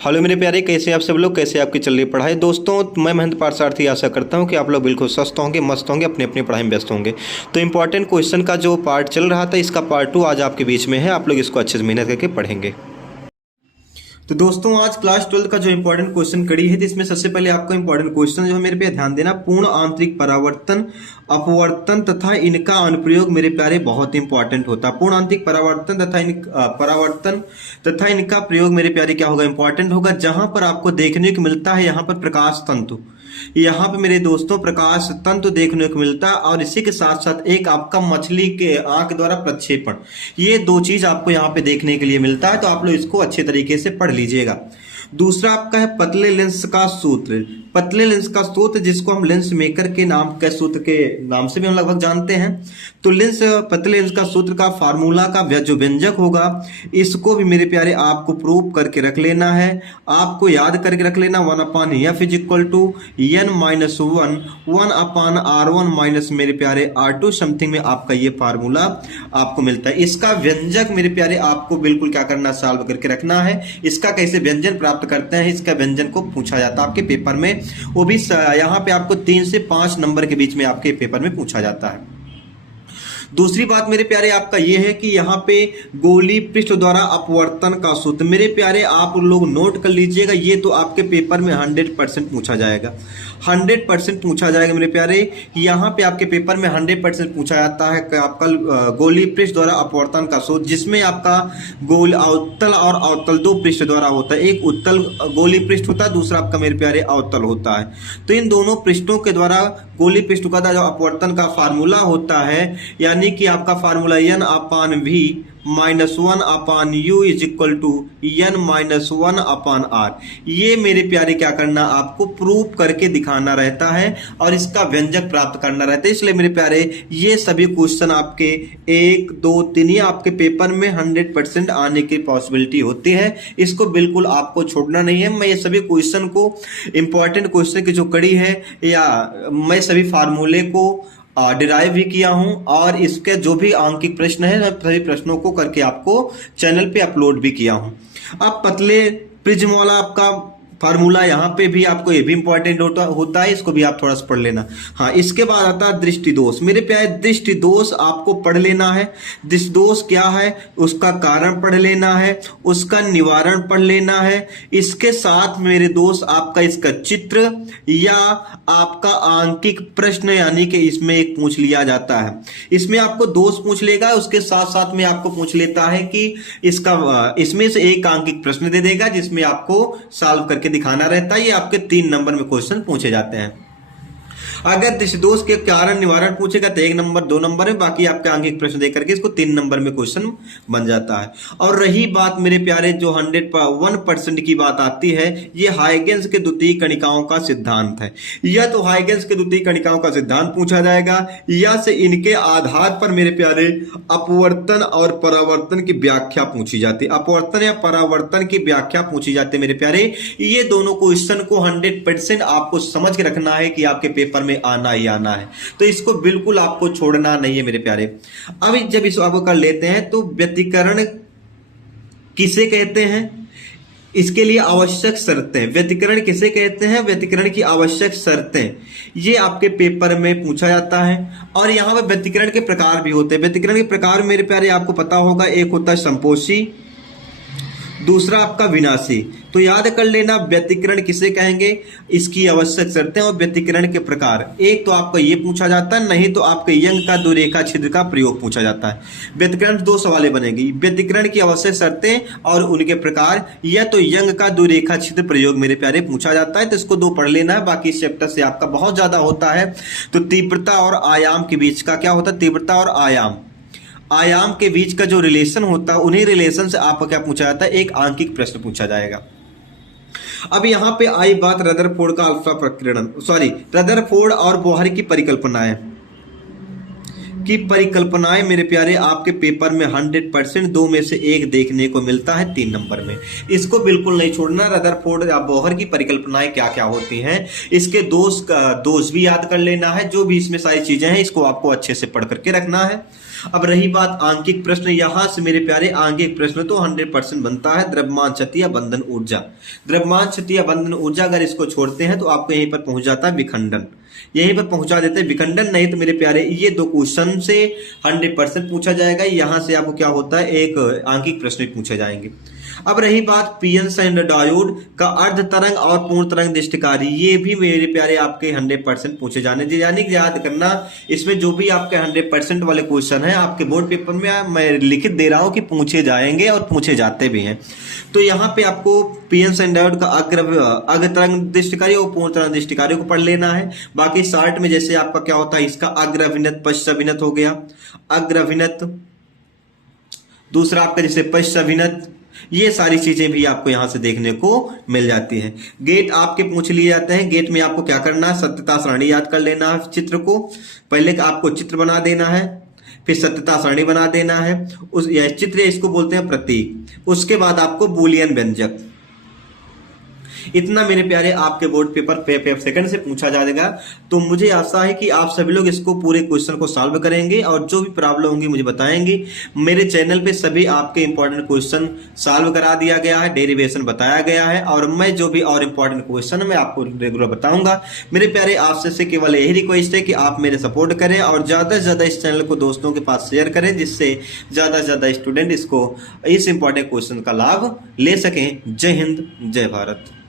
Hello मेरे प्यारे, कैसे आप सब लोग, कैसे आपकी चल रही पढ़ाई। दोस्तों मैं महेंद्र पार्थसारथी आशा करता हूं कि आप लोग बिल्कुल स्वस्थ होंगे, मस्त होंगे, अपनी अपनी पढ़ाई में व्यस्त होंगे। तो इंपॉर्टेंट क्वेश्चन का जो पार्ट चल रहा था, इसका पार्ट 2 आज आपके बीच में है। आप लोग इसको अच्छे से मेहनत करके पढ़ेंगे। तो दोस्तों आज क्लास 12 का जो इंपॉर्टेंट क्वेश्चन कड़ी है, तो इसमें सबसे पहले आपको इंपॉर्टेंट क्वेश्चन जो है मेरे पे ध्यान देना। पूर्ण आंतरिक परावर्तन, अपवर्तन तथा इनका अनुप्रयोग मेरे प्यारे बहुत इंपॉर्टेंट होता है। पूर्ण आंतरिक परावर्तन तथा इनका प्रयोग मेरे प्यारे क्या होगा, इंपॉर्टेंट होगा। जहां पर आपको देखने को मिलता है यहाँ पर प्रकाश तंतु, यहाँ पे मेरे दोस्तों प्रकाश तंतु देखने को मिलता है, और इसी के साथ साथ एक आपका मछली के आंख द्वारा प्रक्षेपण, ये दो चीज आपको यहाँ पे देखने के लिए मिलता है। तो आप लोग इसको अच्छे तरीके से पढ़ लीजिएगा। दूसरा आपका है पतले लेंस का सूत्र। पतले लेंस का सूत्र जिसको हम लेंस मेकर के नाम के सूत्र के नाम से भी हम लगभग जानते हैं। तो पतले लेंस का सूत्र का फार्मूला का जो व्यंजक होगा, इसको भी मेरे प्यारे आपको प्रूव करके रख लेना है। आपको याद करके रख लेना 1/f is equal to n-1 minus मेरे प्यारे R2 समथिंग में आपका ये फार्मूला आपको मिलता है। इसका व्यंजक मेरे प्यारे आपको बिल्कुल क्या करना, सॉल्व करके रखना है। इसका कैसे व्यंजन प्राप्त करते हैं, इसका व्यंजन को पूछा जाता है आपके पेपर में। वो भी यहाँ पे आपको 3 से 5 नंबर के बीच में आपके पेपर में पूछा जाता है। दूसरी बात मेरे प्यारे आपका ये है कि यहाँ पे गोली पृष्ठ द्वारा अपवर्तन का सूत्र, मेरे प्यारे आप लोग नोट कर लीजिएगा। ये तो आपके पेपर में 100% पूछा जाएगा, 100% पूछा जाएगा मेरे प्यारे। यहाँ पे आपके पेपर में 100% पूछा जाता है आपका गोली पृष्ठ द्वारा अपवर्तन का सूत्र, जिसमें आपका गोल अवतल और अवतल दो पृष्ठ द्वारा होता है। एक उत्तल गोली पृष्ठ होता है, दूसरा आपका मेरे प्यारे अवतल होता है। तो इन दोनों पृष्ठों के द्वारा गोली पृष्ठ का जो अपवर्तन का फार्मूला होता है, यानी कि आपका formula n/v -1/u is equal to n-1/r। ये मेरे प्यारे क्या करना, आपको प्रूव करके दिखाना रहता है और इसका व्यंजक प्राप्त करना रहता है। इसलिए मेरे प्यारे ये सभी क्वेश्चन आपके 1, 2, 3 आपके पेपर में 100% आने की पॉसिबिलिटी होती है। इसको बिल्कुल आपको छोड़ना नहीं है। मैं ये सभी क्वेश्चन को, इंपॉर्टेंट क्वेश्चन की जो कड़ी है, या मैं सभी फार्मूले को डिराइव भी किया हूं, और इसके जो भी आंकिक प्रश्न है सभी प्रश्नों को करके आपको चैनल पे अपलोड भी किया हूं। अब पतले प्रिज्म वाला आपका फार्मूला यहाँ पे भी आपको ये भी इंपॉर्टेंट होता है, इसको भी आप थोड़ा सा पढ़ लेना। हाँ, इसके बाद आता है दृष्टि दोष। मेरे प्यारे दृष्टि दोष आपको पढ़ लेना है। दृष्टि दोष क्या है, उसका कारण पढ़ लेना है, उसका निवारण पढ़ लेना है। इसके साथ मेरे दोस्त आपका इसका चित्र या आपका आंकिक प्रश्न, यानी कि इसमें एक पूछ लिया जाता है। इसमें आपको दोष पूछ लेगा, उसके साथ साथ में आपको पूछ लेता है कि इसमें से एक आंकिक प्रश्न दे देगा, जिसमें आपको सॉल्व करके दिखाना रहता है। ये आपके 3 नंबर में क्वेश्चन पूछे जाते हैं। अगर दृष्टि दोष के कारण निवारण पूछेगा तो 1 नंबर 2 नंबर में, बाकी आपके आंकिक प्रश्न देकर के इसको 3 नंबर में क्वेश्चन बन जाता है। और रही बात मेरे प्यारे जो 101% की बात आती है, ये हाइगेंस के द्वितीय कणिकाओं का सिद्धांत है। या तो हाइगेंस के द्वितीय कणिकाओं का सिद्धांत पूछा जाएगा, या से इनके आधार पर मेरे प्यारे अपवर्तन और परावर्तन की व्याख्या पूछी जाती है। अपवर्तन या परावर्तन की व्याख्या पूछी जाती है मेरे प्यारे। ये दोनों क्वेश्चन को 100% आपको समझ के रखना है कि आपके पेपर में आना ही आना है। तो इसको बिल्कुल आपको छोड़ना नहीं है मेरे प्यारे। अब जब इसको आपको कर लेते हैं, तो व्यतिकरण किसे कहते हैं, इसके लिए आवश्यक शर्तें। व्यतिकरण किसे कहते हैं, व्यतिकरण की आवश्यक शर्तें, ये आपके पेपर में पूछा जाता है। और यहां पर व्यतिकरण के प्रकार भी होते हैं। व्यतिकरण के प्रकार मेरे प्यारे आपको पता होगा, एक होता है संपोषी, दूसरा आपका विनाशी। तो याद कर लेना व्यतिकरण किसे कहेंगे, इसकी आवश्यक शर्तें और व्यतिकरण के प्रकार। एक तो आपका ये पूछा जाता है, नहीं तो आपके यंग का द्विरेखा छिद्र का प्रयोग पूछा जाता है। व्यतिकरण 2 सवालें बनेगी, व्यतिकरण की आवश्यक शर्तें और उनके प्रकार, या तो यंग का द्विरेखा छिद्र प्रयोग मेरे प्यारे पूछा जाता है। तो इसको 2 पढ़ लेना है, बाकी इस चैप्टर से आपका बहुत ज्यादा होता है। तो तीव्रता और आयाम के बीच का क्या होता है, तीव्रता और आयाम के बीच का जो रिलेशन होता है, उन्हीं रिलेशन से आपको क्या पूछा जाता है, एक आंकिक प्रश्न पूछा जाएगा। अब यहां पे आई बात रदरफोर्ड का अल्फा प्रकीर्णन, रदरफोर्ड और बोहर की परिकल्पनाएं मेरे प्यारे आपके पेपर में 100% 2 में से 1 देखने को मिलता है 3 नंबर में। इसको बिल्कुल नहीं छोड़ना। रदरफोर्ड या बोहर की परिकल्पनाएं क्या क्या होती हैं, इसके दोष भी याद कर लेना है। जो भी इसमें सारी चीजें हैं, इसको आपको अच्छे से पढ़ करके रखना है। अब रही बात आंकिक प्रश्न, यहां से मेरे प्यारे आंकिक प्रश्न तो 100% बनता है। द्रव्यमान क्षति या बंधन ऊर्जा, द्रव्यमान क्षति या बंधन ऊर्जा अगर इसको छोड़ते हैं तो आपको यहीं पर पहुंच जाता है विखंडन, यहीं पर पहुंचा देते हैं विखंडन। नहीं तो मेरे प्यारे ये दो क्वेश्चन से 100% पूछा जाएगा। यहां से आपको क्या होता है, एक आंकिक प्रश्न पूछे जाएंगे। अब रही बात पीएन एंड डायोड का अर्ध तरंग और पूर्ण तरंग दृष्टिकारी, ये भी मेरे प्यारे आपके 100% पूछे जाने, यानी कि याद करना इसमें जो भी आपके 100% वाले क्वेश्चन है आपके बोर्ड पेपर में मैं लिखित दे रहा हूं कि पूछे जाएंगे और पूछे जाते भी हैं। तो यहाँ पे आपको पीएन एंड डायोड का अग्र तरंग दृष्टिकारी और पूर्ण तरंग दृष्टिकारी को पढ़ लेना है। बाकी शार्ट में जैसे आपका क्या होता है, इसका अग्र अभिनत पश्च अभिनत हो गया, अग्र अभिनत, दूसरा आपका जैसे पश्च अभिनत, ये सारी चीजें भी आपको यहां से देखने को मिल जाती हैं। गेट आपके पूछ लिए जाते हैं। गेट में आपको क्या करना है, सत्यता सारणी याद कर लेना है। चित्र को पहले आपको चित्र बना देना है, फिर सत्यता सारणी बना देना है। उस यह चित्र, इसको बोलते हैं प्रतीक। उसके बाद आपको बूलियन व्यंजक, इतना मेरे प्यारे आपके बोर्ड पेपर सेकंड से पूछा जाएगा। तो मुझे आशा है कि आप सभी लोग इसको पूरे क्वेश्चन को सॉल्व करेंगे और जो भी प्रॉब्लम होंगी मुझे बताएंगे। मेरे चैनल पे सभी आपके इंपॉर्टेंट क्वेश्चन सॉल्व करा दिया गया है, डेरिवेशन बताया गया है, और मैं जो भी और इंपॉर्टेंट क्वेश्चन मैं आपको रेगुलर बताऊंगा। मेरे प्यारे आपसे से केवल यही रिक्वेस्ट है कि आप मेरे सपोर्ट करें और ज्यादा से ज्यादा इस चैनल को दोस्तों के पास शेयर करें, जिससे ज्यादा से ज्यादा स्टूडेंट इसको इस इंपॉर्टेंट क्वेश्चन का लाभ ले सकें। जय हिंद, जय भारत।